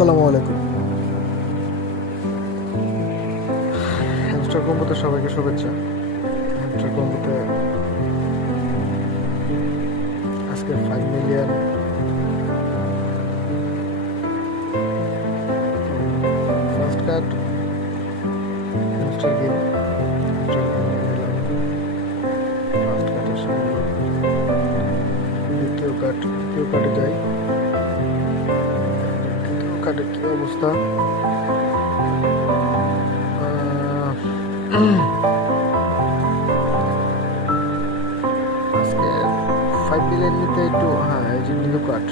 আসসালামু আলাইকুম। হ্যামস্টার কম্বোতে সবাইকে শুভেচ্ছা। হ্যামস্টার কম্বোতে আজকে 5 million first card hamster game. First কার্ডের সঙ্গে দ্বিতীয় কার্ডে যাই। দ্বিতীয় কার্ডের কী অবস্থা? আজকে 5 মিলিয়ন নিতে একটু এই যে নিউ কার্ড,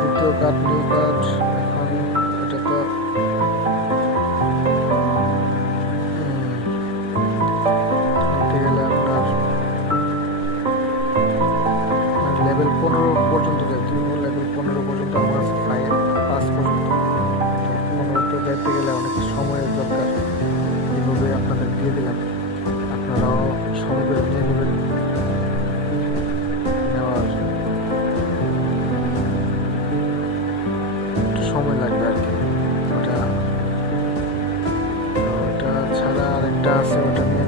দ্বিতীয় কার্ড নিউ কার্ড। এখন এটা তো নিতে গেলে আপনার লেভেল 15 পর্যন্ত যাইতে হবে। লেভেল 15 পর্যন্ত আমার আছে 5 পর্যন্ত। তো 15 যাইতে গেলে অনেক সময়ের দরকার। এইভাবে আপনাদের দিয়ে দিলাম, আপনারাও সময় করে নিয়ে নেবেন। নেওয়ার একটু সময় লাগবে আর কি। ওটা ছাড়া আরেকটা আছে, ওটা নিয়ে